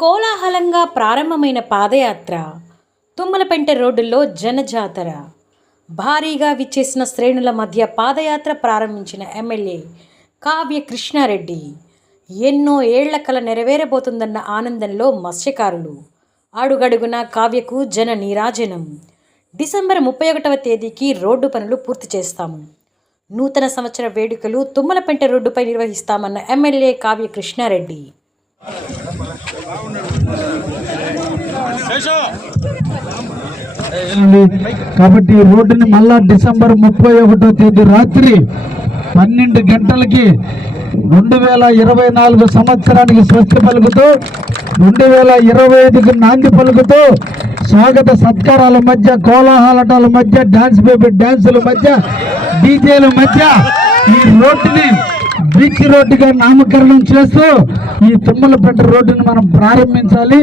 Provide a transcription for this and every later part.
కోలాహలంగా ప్రారంభమైన పాదయాత్ర, తుమ్మలపెంట రోడ్డులో జనజాతర. భారీగా విచ్చేసిన శ్రేణుల మధ్య పాదయాత్ర ప్రారంభించిన ఎమ్మెల్యే కావ్య కృష్ణారెడ్డి. ఎన్నో ఏళ్ల కల నెరవేరబోతుందన్న ఆనందంలో మత్స్యకారులు. అడుగడుగున కావ్యకు జన నీరాజనం. డిసెంబర్ 31వ తేదీకి రోడ్డు పనులు పూర్తి చేస్తాము. నూతన సంవత్సర వేడుకలు తుమ్మలపెంట రోడ్డుపై నిర్వహిస్తామన్న ఎమ్మెల్యే కావ్య కృష్ణారెడ్డి. కాబట్టి రోడ్డుని మళ్ళా డిసెంబర్ 31వ తేదీ రాత్రి 12 గంటలకి 2024 సంవత్సరానికి స్వస్తి పలుకుతూ 2025కి నాంది పలుకుతూ స్వాగత సత్కారాల మధ్య, కోలాహలటాల మధ్య, డాన్స్ బేబీ డాన్సుల మధ్య, డీజేల మధ్య ఈ రోడ్డుని బీచ్ రోడ్డుగా నామకరణం చేస్తూ ఈ తుమ్మలపెంట రోడ్డుని మనం ప్రారంభించాలి.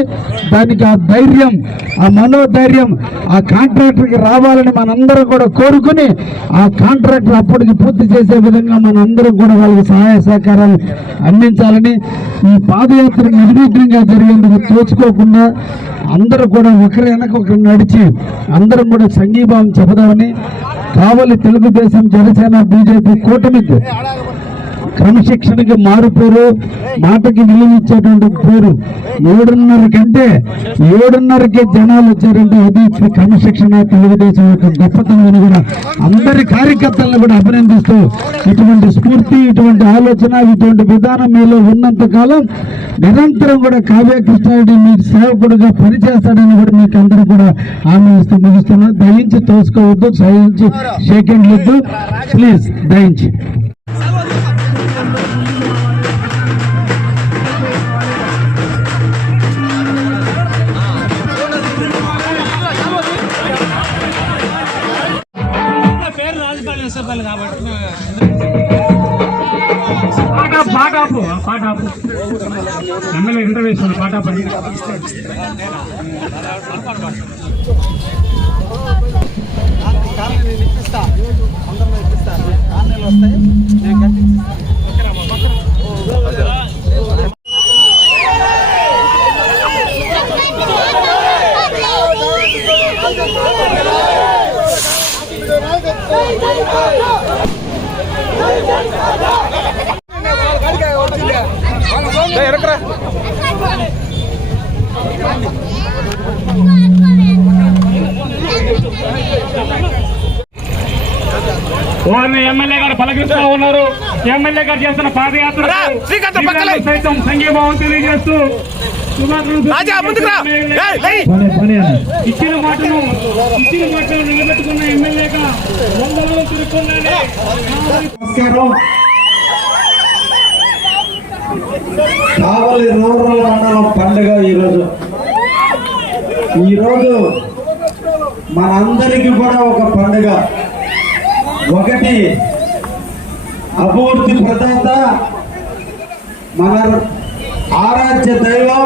దానికి ఆ ధైర్యం, ఆ మనోధైర్యం ఆ కాంట్రాక్టర్కి రావాలని మనందరం కూడా కోరుకుని ఆ కాంట్రాక్టర్ అప్పటికి పూర్తి చేసే విధంగా మనందరం కూడా వాళ్ళకి సహాయ సహకారాలు అందించాలని, ఈ పాదయాత్ర నిర్విఘ్నంగా జరిగేందుకు తోచుకోకుండా అందరూ కూడా ఒకరి వెనక ఒకరు నడిచి అందరం కూడా సంఘీభావం చెప్పదామని కావలి తెలుగుదేశం, జనసేన, బీజేపీ కూటమికి క్రమశిక్షణకి మారు పేరు, మాటకి విలువిచ్చేటువంటి పేరు. 7:30కే జనాలు వచ్చారంటే ఇది క్రమశిక్షణ, తెలుగుదేశం యొక్క గొప్పతనం కూడా అందరి కార్యకర్తలను కూడా అభినందిస్తూ, ఇటువంటి స్ఫూర్తి, ఇటువంటి ఆలోచన, ఇటువంటి విధానం మీలో ఉన్నంత కాలం నిరంతరం కూడా కావ్య కృష్ణారెడ్డి మీకు సేవకుడుగా పనిచేస్తాడని కూడా మీకు అందరూ కూడా హామీ ఇస్తూ ముగిస్తున్నారు. దయించి తోసుకోవద్దు, దయించి షేక్ హ్యాండ్ వద్దు, ప్లీజ్ దయించి. ఎమ్మెల్యే ఇంటర్వ్యూషన్ పాట పని ఎమ్మెల్యే గారు పలకరిస్తూ ఉన్నారు. ఎమ్మెల్యే గారు చేస్తున్న పాదయాత్ర సైతం సంఘీభావం తెలియజేస్తూ ఇచ్చిన మాటను నిలబెట్టుకున్న ఎమ్మెల్యేగా వందలో తిరుగుతున్నాను. కావలి రూరల్ మండలం పండుగ ఈరోజు మనందరికీ కూడా ఒక పండుగ. ఒకటి అభివృద్ధి ప్రదాత, మన ఆరాధ్య దైవం,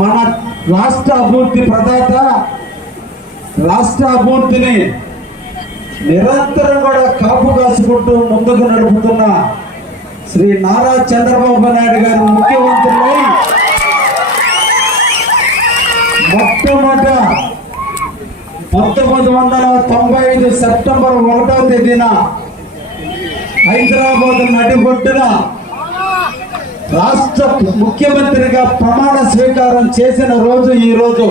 మన రాష్ట్ర అభివృద్ధి ప్రదాత, రాష్ట్ర అభివృద్ధిని నిరంతరం కూడా కాపు కాసుకుంటూ ముందుకు నడుపుతున్న శ్రీ నారా చంద్రబాబు నాయుడు గారు ముఖ్యమంత్రులై మొట్టమొదట 1995 సెప్టెంబర్ 1వ తేదీన హైదరాబాద్ నడిబొడ్డున రాష్ట్ర ముఖ్యమంత్రిగా ప్రమాణ స్వీకారం చేసిన రోజు ఈరోజు.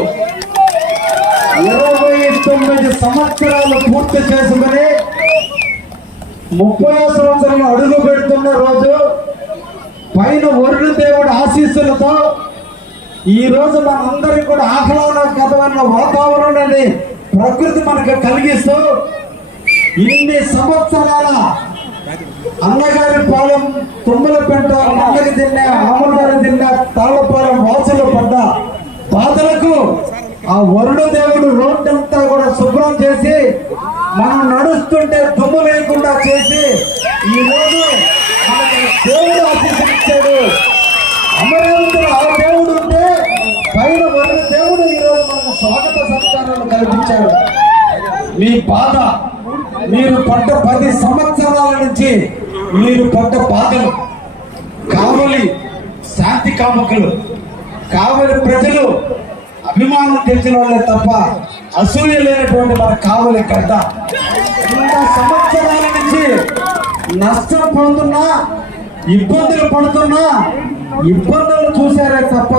29 సంవత్సరాలు పూర్తి చేసుకుని 30వ సంవత్సరంలో అడుగు పెడుతున్న రోజు, పైన వరుణ దేవుడి ఆశీస్సులతో ఈ రోజు మనందరికీ కూడా ఆహ్లాదకరమైన వాతావరణాన్ని ప్రకృతి మనకు కలిగిస్తూ ఇన్ని సంవత్సరాల అన్నగారి పాలెం, తుమ్మలపెంట, మంగళి దిన్నె, ఆమలగారి దిన్నె, తాళపాలెం వాసులు పడ్డ బాధలకు ఆ వరుణ దేవుడు రోడ్డంతా కూడా శుభ్రం చేసి మనం నడుస్తుంటే దుమ్ము లేకుండా చేసి ఈ రోజు మనకి దేవుడు ఆశీర్వదించాడు. అమరావతిలో ఆ దేవుడు ఉంటే పైన వరుణ దేవుడు ఈ రోజు మనకు స్వాగత సత్కారాలు కల్పించాడు. మీ బాధ, మీరు పడ్డ 10 సంవత్సరాల నుంచి మీరు పడ్డ బాధలు, కావలి శాంతి కాముకులు కావలి ప్రజలు అభిమానం తెచ్చిన వాళ్ళే తప్ప అసూయ లేనటువంటి మన కావలి గడ్డ. ఇంకా సంవత్సరాల నుంచి నష్టం పొందుతున్నా, ఇబ్బందులు పడుతున్నా, ఇబ్బందులు చూశారే తప్ప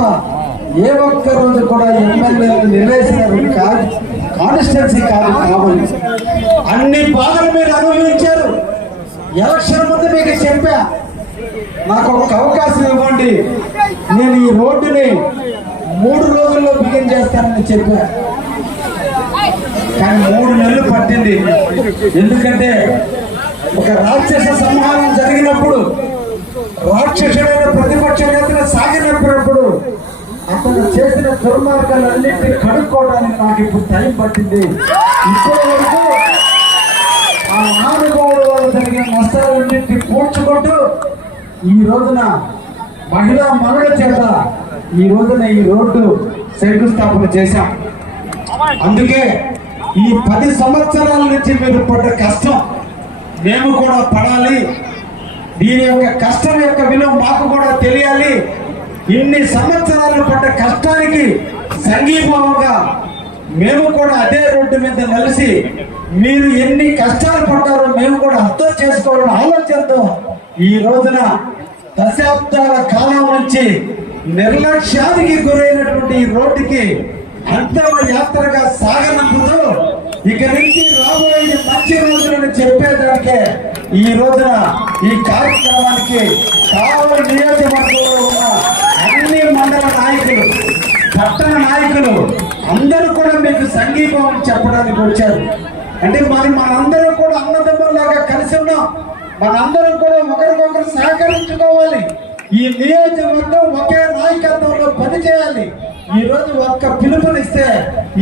ఏ ఒక్క రోజు కూడా ఎమ్మెల్యేలు నిలేసిన కాన్స్టిట్యున్సీ కాదు కావాలి. అన్ని బాధలు మీరు అనుభవించారు. ఎలక్షన్ ముందు మీకు చెప్పా, నాకు ఒక అవకాశం ఇవ్వండి, నేను ఈ రోడ్డుని 3 రోజుల్లో బిగిన్ చేస్తానని చెప్పా. కానీ 3 నెలలు పట్టింది. ఎందుకంటే ఒక రాక్షస సంహారం జరిగినప్పుడు, రాక్షసుడైన ప్రతిపక్ష నేతలు సాగినప్పుడు అతను చేసిన దుర్మార్గాలన్నింటినీ కడుక్కోవడానికి నాకు ఇప్పుడు టైం పట్టింది. ఇప్పటి వరకు ఆ నాలుగోడు వాళ్ళు జరిగిన నష్టాలన్నింటినీ పూడ్చుకుంటూ ఈ రోజున మహిళా మనుల చేత ఈ రోజున ఈ రోడ్డు శంకుస్థాపన చేశాం. అందుకే ఈ 10 సంవత్సరాల నుంచి మీరు పడ్డ కష్టం మేము కూడా పడాలి. దీని యొక్క కష్టం యొక్క విలువ మాకు కూడా తెలియాలి. ఇన్ని సంవత్సరాలు పడ్డ కష్టానికి సంఘీభావంగా మేము కూడా అదే రోడ్డు మీద కలిసి మీరు ఎన్ని కష్టాలు పడ్డారో మేము కూడా అర్థం చేసుకోవాలని ఆలోచనతో ఈ రోజున దశాబ్దాల కాలం నుంచి నిర్లక్ష్యానికి గురైనటువంటి ఈ రోడ్డుకి అంతిమ యాత్రగా సాగనందుతూ ఇక నుంచి రాబోయే మంచి రోజులను చెప్పేదానికే ఈ రోజున ఈ కార్యక్రమానికి కావలి నియోజకవర్గంలో ఉన్న అన్ని మండల నాయకులు, పట్టణ నాయకులు అందరూ కూడా మీకు సంఘీభావం చెప్పడానికి వచ్చారు. అంటే మనందరం కూడా అన్నదమ్ములాగా కలిసి ఉన్నాం. మనందరం కూడా ఒకరికొకరు సహకరించుకోవాలి. ఈ నియోజకవర్గం ఒకే నాయకత్వంలో పనిచేయాలి. ఈ రోజు ఒక్క పిలుపునిస్తే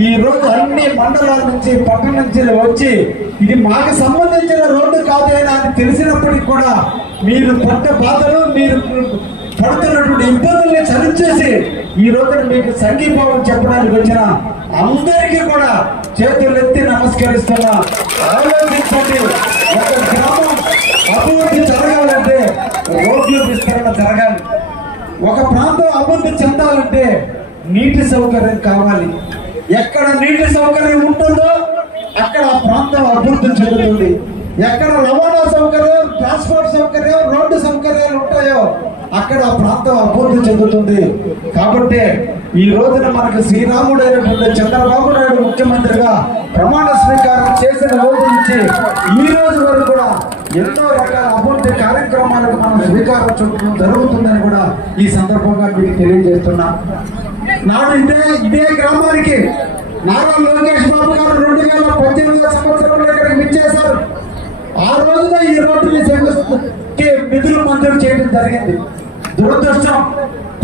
ఈ రోజు అన్ని మండలాల నుంచి, పట్టణం నుంచి వచ్చి ఇది మాకు సంబంధించిన రోడ్డు కాదేనా అని తెలిసినప్పటికీ కూడా మీరు పడ్డ బాధలు, మీరు పడుతున్నటువంటి ఇబ్బందుల్ని సరిచేసి ఈ రోజున మీకు సంఘీభావం చెప్పడానికి వచ్చిన అందరికీ కూడా చేతులెత్తి నమస్కరిస్తున్నా. ఆలోచించండి, ఒక గ్రామం అభివృద్ధి జరగాలంటే రోడ్లు విస్తరణ జరగాలి. ఒక ప్రాంతం అభివృద్ధి చెందాలంటే నీటి సౌకర్యం కావాలి. ఎక్కడ నీటి సౌకర్యం ఉంటుందో అక్కడ ఆ ప్రాంతం అభివృద్ధి చెందుతుంది. ఎక్కడ రవాణా సౌకర్యం, ట్రాన్స్పోర్ట్ సౌకర్యం, రోడ్డు సౌకర్యాలు ఉంటాయో అక్కడ ఆ ప్రాంతం అభివృద్ధి చెందుతుంది. కాబట్టి ఈ రోజున మనకు శ్రీరాముడైనటువంటి చంద్రబాబు నాయుడు ముఖ్యమంత్రిగా ప్రమాణ స్వీకారం చేసిన రోజు నుంచి ఈ రోజు వరకు కూడా ఎన్నో రకాల అభివృద్ధి కార్యక్రమాలకు మనం శ్రీకారం చుట్టడం జరుగుతుందని కూడా ఈ సందర్భంగా మీకు తెలియజేస్తున్నా. నాడు ఇదే గ్రామానికి నారా లోకేష్ బాబు గారు 2018వ సంవత్సరంలో ఇక్కడికి విచ్చేశారు. ఆ రోజున ఈ రోడ్డుని నిధులు మంజూరు చేయడం జరిగింది. దురదృష్టం,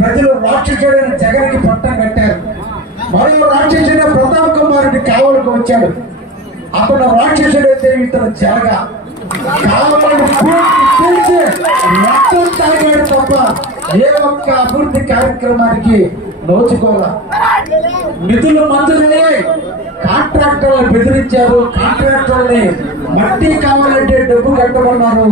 ప్రజలు రాక్షసుడైన జగన్కి పట్టం కట్టారు. మరో రాక్షసుడైన ప్రతాప్ కుమార్ రెడ్డి కావలికి వచ్చాడు. అప్పుడు రాక్షసుడైతే ఇతను జరగా కావలిని పూర్తి మొత్తం తాగాడు తప్ప ఏ ఒక్క అభివృద్ధి కార్యక్రమానికి నోచుకోవాలి. నిధులు మంజూరయ్యాయి, కాంట్రాక్టర్లు బెదిరించారు. కాంట్రాక్టర్ని మట్టి కావాలంటే డబ్బు కట్టమన్నారు.